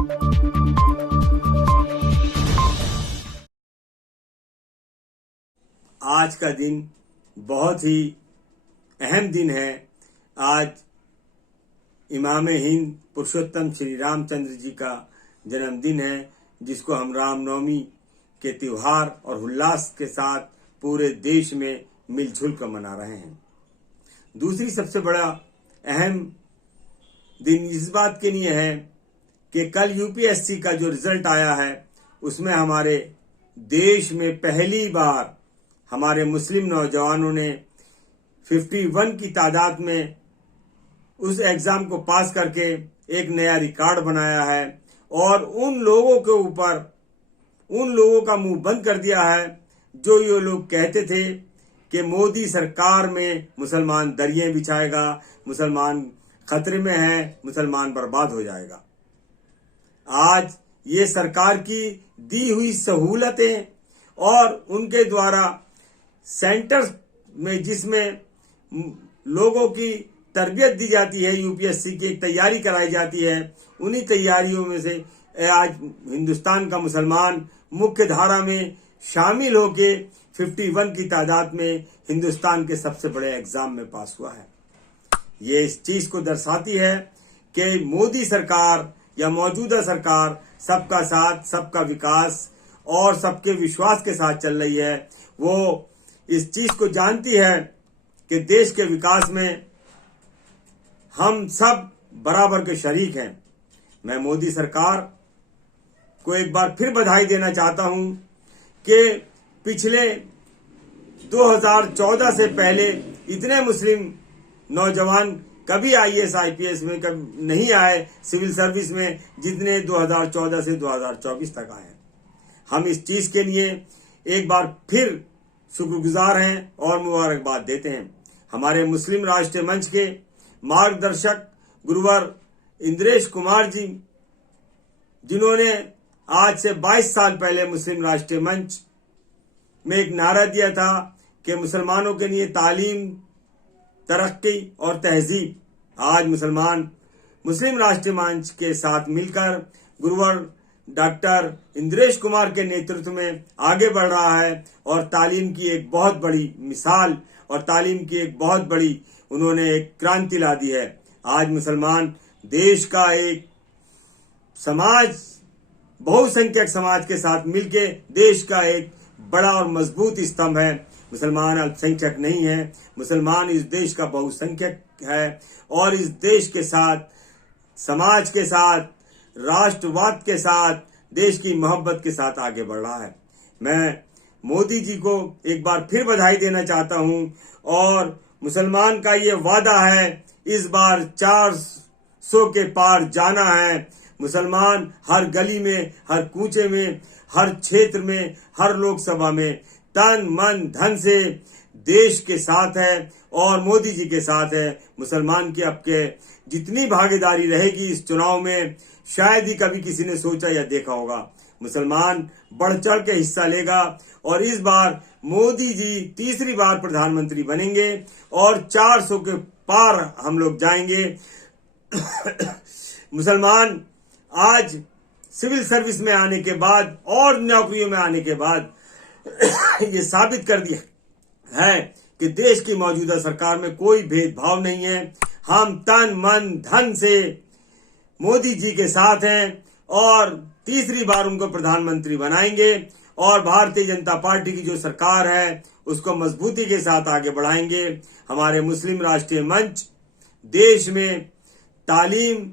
आज का दिन बहुत ही अहम दिन है। आज इमाम हिंद पुरुषोत्तम श्री रामचंद्र जी का जन्मदिन है, जिसको हम रामनवमी के त्योहार और उल्लास के साथ पूरे देश में मिलजुल कर मना रहे हैं। दूसरी सबसे बड़ा अहम दिन इस बात के लिए है कि कल यूपीएससी का जो रिजल्ट आया है, उसमें हमारे देश में पहली बार हमारे मुस्लिम नौजवानों ने 51 की तादाद में उस एग्जाम को पास करके एक नया रिकॉर्ड बनाया है और उन लोगों का मुंह बंद कर दिया है जो ये लोग कहते थे कि मोदी सरकार में मुसलमान दरियां बिछाएगा, मुसलमान खतरे में है, मुसलमान बर्बाद हो जाएगा। आज ये सरकार की दी हुई सहूलतें और उनके द्वारा सेंटर में जिसमें लोगों की तरबियत दी जाती है, यूपीएससी की एक तैयारी कराई जाती है, उन्हीं तैयारियों में से आज हिंदुस्तान का मुसलमान मुख्य धारा में शामिल होके 51 की तादाद में हिंदुस्तान के सबसे बड़े एग्जाम में पास हुआ है। ये इस चीज को दर्शाती है कि मोदी सरकार या मौजूदा सरकार सबका साथ, सबका विकास और सबके विश्वास के साथ चल रही है। वो इस चीज को जानती है कि देश के विकास में हम सब बराबर के शरीक हैं। मैं मोदी सरकार को एक बार फिर बधाई देना चाहता हूं कि पिछले 2014 से पहले इतने मुस्लिम नौजवान कभी आईएएस आईपीएस में कभी नहीं आए, सिविल सर्विस में, जितने 2014 से 2024 तक आए। हम इस चीज के लिए एक बार फिर शुक्रगुजार हैं और मुबारकबाद देते हैं। हमारे मुस्लिम राष्ट्रीय मंच के मार्गदर्शक गुरुवर इंद्रेश कुमार जी, जिन्होंने आज से 22 साल पहले मुस्लिम राष्ट्रीय मंच में एक नारा दिया था कि मुसलमानों के लिए तालीम, तरक्की और तहजीब। आज मुस्लिम राष्ट्रीय मंच के साथ मिलकर गुरुवर डॉक्टर इंद्रेश कुमार के नेतृत्व में आगे बढ़ रहा है और तालीम की एक बहुत बड़ी मिसाल और तालीम की एक बहुत बड़ी उन्होंने एक क्रांति ला दी है। आज मुसलमान देश का एक समाज, बहुसंख्यक समाज के साथ मिलके देश का एक बड़ा और मजबूत स्तंभ है। मुसलमान अल्पसंख्यक नहीं है, मुसलमान इस देश का बहुसंख्यक है और इस देश के साथ, समाज के साथ, राष्ट्रवाद के साथ, देश की मोहब्बत के साथ आगे बढ़ रहा है। मैं मोदी जी को एक बार फिर बधाई देना चाहता हूं और मुसलमान का ये वादा है, इस बार 400 के पार जाना है। मुसलमान हर गली में, हर कूचे में, हर क्षेत्र में, हर लोकसभा में तन मन धन से देश के साथ है और मोदी जी के साथ है। मुसलमान की अब के जितनी भागीदारी रहेगी इस चुनाव में, शायद ही कभी किसी ने सोचा या देखा होगा। मुसलमान बढ़ चढ़ के हिस्सा लेगा और इस बार मोदी जी तीसरी बार प्रधानमंत्री बनेंगे और 400 के पार हम लोग जाएंगे। मुसलमान आज सिविल सर्विस में आने के बाद और नौकरियों में आने के बाद ये साबित कर दिया है कि देश की मौजूदा सरकार में कोई भेदभाव नहीं है। हम तन मन धन से मोदी जी के साथ हैं और तीसरी बार उनको प्रधानमंत्री बनाएंगे और भारतीय जनता पार्टी की जो सरकार है उसको मजबूती के साथ आगे बढ़ाएंगे। हमारे मुस्लिम राष्ट्रीय मंच देश में तालीम,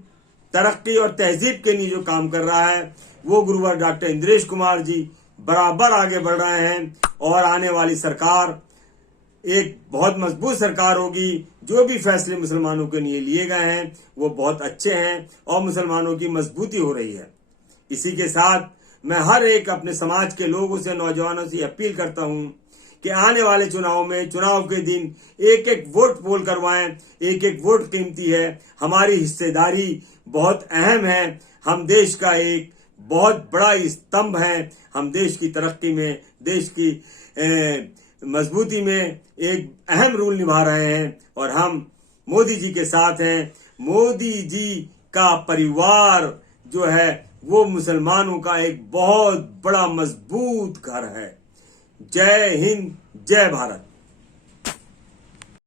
तरक्की और तहजीब के लिए जो काम कर रहा है, वो गुरुवर डॉक्टर इंद्रेश कुमार जी बराबर आगे बढ़ रहे हैं और आने वाली सरकार एक बहुत मजबूत सरकार होगी। जो भी फैसले मुसलमानों के लिए लिए गए हैं वो बहुत अच्छे हैं और मुसलमानों की मजबूती हो रही है। इसी के साथ मैं हर एक अपने समाज के लोगों से, नौजवानों से अपील करता हूं कि आने वाले चुनाव में, चुनाव के दिन एक एक वोट पोल करवाएं। एक एक वोट कीमती है। हमारी हिस्सेदारी बहुत अहम है। हम देश का एक बहुत बड़ा स्तंभ है। हम देश की तरक्की में, देश की मजबूती में एक अहम रोल निभा रहे हैं और हम मोदी जी के साथ हैं। मोदी जी का परिवार जो है वो मुसलमानों का एक बहुत बड़ा मजबूत घर है। जय हिंद, जय भारत।